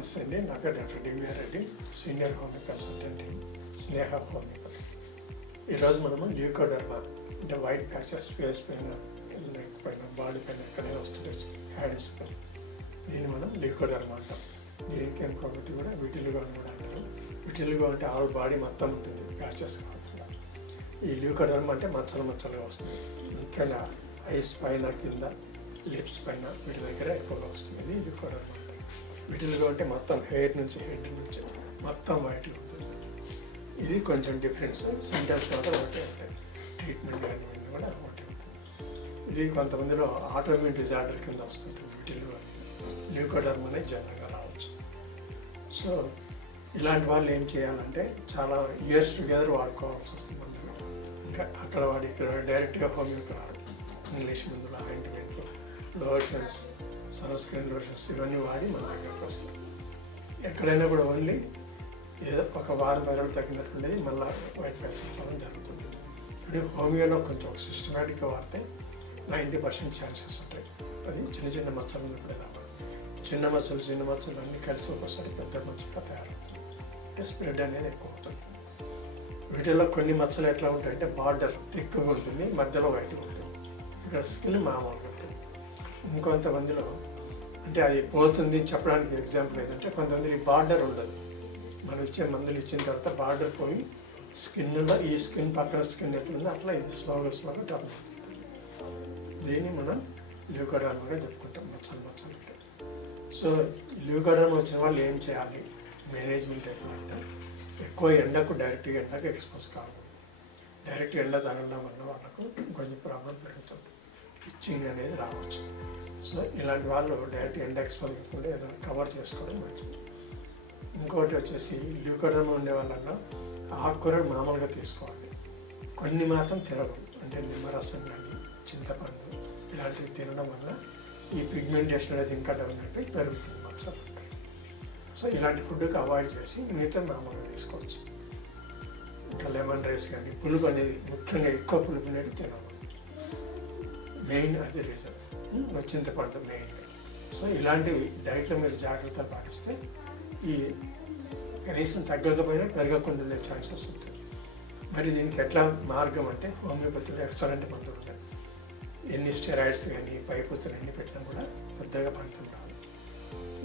నమస్తే అండి. నా పేరు doctor DVR Reddy, senior homeo consultant in Sneha homeopathy. ఈరోజు మనము ల్యూకోడర్మా అంటే వైట్ ప్యాచెస్ ఫేస్ పైన, నెక్ పైన, బాడీ పైన ఎక్కడైనా వస్తుంటే హ్యాండ్స్ పైన, దీన్ని మనం ల్యూకోడర్మా అంటాం. దీనికి ఇంకొకటి కూడా విటిలిగో అని కూడా అంటారు. విటిలిగో అంటే ఆల్ బాడీ మొత్తం ఉంటుంది, ప్యాచెస్ కాకుండా. ఈ ల్యూకోడర్మా అంటే మచ్చలు మచ్చలుగా వస్తుంది, ముఖ్యంగా ఐస్ పైన, కింద లిప్స్ పైన, వీటి దగ్గర ఎక్కువగా వస్తుంది. ఇది ల్యూకోడర్మా. విటిలిగో అంటే మొత్తం హెయిర్ నుంచి హెడ్ నుంచి మొత్తం వైట్గా ఉంటుంది. ఇది కొంచెం డిఫరెన్స్. సింటమ్స్ మాత్రం ఒకటే ఉంటాయి, ట్రీట్మెంట్ కానీ కూడా ఒకటే ఉంటుంది. ఇది కొంతమందిలో ఆటోఇమ్యూన్ డిజార్డర్ కింద వస్తుంటుంది విటిలిగో. ల్యూకోడర్మా అనేది జనరల్గా రావచ్చు. సో ఇలాంటి వాళ్ళు ఏం చేయాలంటే చాలా ఇయర్స్ టుగెదర్ వాడుకోవాల్సి వస్తుంది మందులు. ఇంకా అక్కడ వాడి ఇక్కడ డైరెక్ట్గా హోమియోకి రాదు. ఇంగ్లీష్ మందులు, ఆయింట్మెంట్లు, లోషన్స్, సన్ స్క్రీన్ లోషన్స్ ఇవన్నీ వాడి మన దగ్గరకు వస్తాం. ఎక్కడైనా కూడా ఓన్లీ ఏదో ఒక వారం రోజులు తగ్గినట్టుండేది మళ్ళీ వైట్ ప్యాచెస్ రావడం జరుగుతుంది. ఇప్పుడు హోమియోలో కొంచెం సిస్టమేటిక్గా వాడితే 90% ఛాన్సెస్ ఉంటాయి. అది చిన్న చిన్న మచ్చలు ఉన్నప్పుడే రావాలి. చిన్న మచ్చలు అన్నీ కలిసి ఒకసారి పెద్ద మచ్చగా తయారవుతుంది. అంటే స్ప్రెడ్ అనేది ఎక్కువ అవుతుంది. వీటిల్లో కొన్ని మచ్చలు ఎట్లా ఉంటాయంటే బార్డర్ థిక్గా ఉంటుంది, మధ్యలో వైట్గా ఉంటుంది. ఇక్కడ స్కిన్ మామూలుగా ఉంటుంది. ఇంకొంతమందిలో అంటే అది పోతుంది చెప్పడానికి ఎగ్జాంపుల్ ఏంటంటే కొంతమంది బార్డర్ ఉండదు. మనం ఇచ్చే మందులు ఇచ్చిన తర్వాత బార్డర్ పోయి స్కిన్లో ఈ స్కిన్ పక్కన స్కిన్ ఎట్లుందో అట్లా ఇది స్లోగా టర్న్ అవుతుంది. దీన్ని మనం ల్యూకోడర్మాగా చెప్పుకుంటాం, మచ్చలు ఉంటాయి. సో ల్యూకోడర్మా వచ్చిన వాళ్ళు ఏం చేయాలి, మేనేజ్మెంట్ ఎట్లా అంటే ఎక్కువ ఎండకు డైరెక్ట్గా ఎక్స్పోజ్ కావాలి. డైరెక్ట్ ఎండ తగలడం వల్ల వాళ్ళకు కొంచెం ప్రాబ్లం పెరుగుతుంది, ఇచ్చింగ్ అనేది రావచ్చు. సో ఇలాంటి వాళ్ళు డైరెక్ట్ ఎండ ఎక్స్పోజ్ కాకుండా ఏదైనా కవర్ చేసుకోవడం మంచిది. ఇంకోటి వచ్చేసి ల్యూకోడర్మా ఉండే వాళ్ళలో ఆకుకూరలు మామూలుగా తీసుకోవాలి. కొన్ని మాత్రం తినకూడదు. అంటే నిమ్మరసం కానీ, చింతపండు ఇలాంటివి తినడం వల్ల ఈ పిగ్మెంటేషన్ అనేది ఇంకా డెవలప్ అయి పెరుగుతుంది, మచ్చలు ఉంటాయి. సో ఇలాంటి ఫుడ్కి అవాయిడ్ చేసి మిగతా మామూలుగా తీసుకోవచ్చు. ఇంకా లెమన్ రైస్ కానీ, పులుపు అనేది ముఖ్యంగా ఎక్కువ పులుపు అనేది తినకూడదు. మెయిన్ అది రీజన్, చింతపండు మెయిన్. సో ఇలాంటివి డైట్లో మీరు జాగ్రత్తలు పాటిస్తే ఈ కనీసం తగ్గకపోయినా పెరగకుండా ఉండే ఛాన్సెస్ ఉంటాయి. మరి దీనికి ఎట్లా మార్గం అంటే హోమియోపతిలో ఎక్సలెంట్ మందులు ఉంటాయి. ఎన్ని స్టెరాయిడ్స్ కానీ పైపుతులు ఎన్ని పెట్టినా కూడా పెద్దగా ఫలితం రాదు.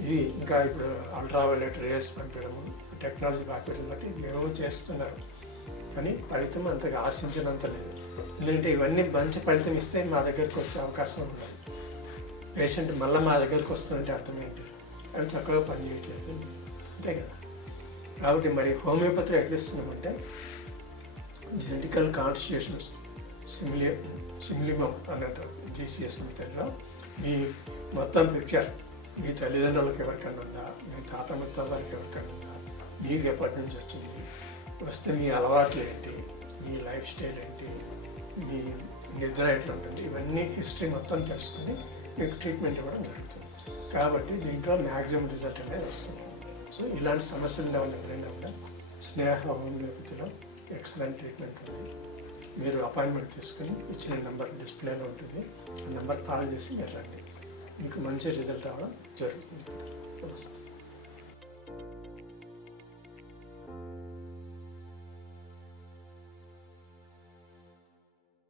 ఇది ఇంకా ఇప్పుడు అల్ట్రావైలెట్ రేస్ పంపించడము, టెక్నాలజీ పంపించడం బట్టి ఏమో చేస్తున్నారు, కానీ ఫలితం అంతగా ఆశించినంత లేదు. ఎందుకంటే ఇవన్నీ మంచి ఫలితం ఇస్తే మా దగ్గరికి వచ్చే అవకాశం ఉండదు. పేషెంట్ మళ్ళీ మా దగ్గరికి వస్తుందంటే అర్థం ఏంటి, అవి చక్కగా పనిచేయట్లేదు, అంతే కదా. కాబట్టి మరి హోమియోపతిలో ఎట్లా ఇస్తున్నామంటే జెనెటికల్ కాన్స్టిట్యూషన్స్ సిమిలిమమ్ అన్నట్టు జీసీఎస్ మెథడ్లో మీ మొత్తం పిక్చర్, మీ తల్లిదండ్రులకు ఎవరికైనా ఉందా, మీ తాత ముత్తాతలకు ఎవరికైనా ఉందా, మీకు ఎప్పటి నుంచి వచ్చింది, వస్తే మీ అలవాట్లు ఏంటి, మీ లైఫ్ స్టైల్ ఏంటి, మీ నిద్ర ఎట్లా ఉంటుంది, ఇవన్నీ హిస్టరీ మొత్తం తెలుసుకుని మీకు ట్రీట్మెంట్ ఇవ్వడం జరుగుతుంది. కాబట్టి దీంట్లో మ్యాక్సిమం రిజల్ట్ అనేది వస్తుంది. సో ఇలాంటి సమస్యలు ఎవరైనా కూడా స్నేహ హోమియోపతిలో ఎక్సలెంట్ ట్రీట్మెంట్ ఉంది. మీరు అపాయింట్మెంట్ తీసుకుని ఇచ్చిన నెంబర్ డిస్ప్లేలో ఉంటుంది, ఆ నెంబర్ కాల్ చేసి మీరు రండి, మీకు మంచి రిజల్ట్ రావడం జరుగుతుంది. నమస్తే.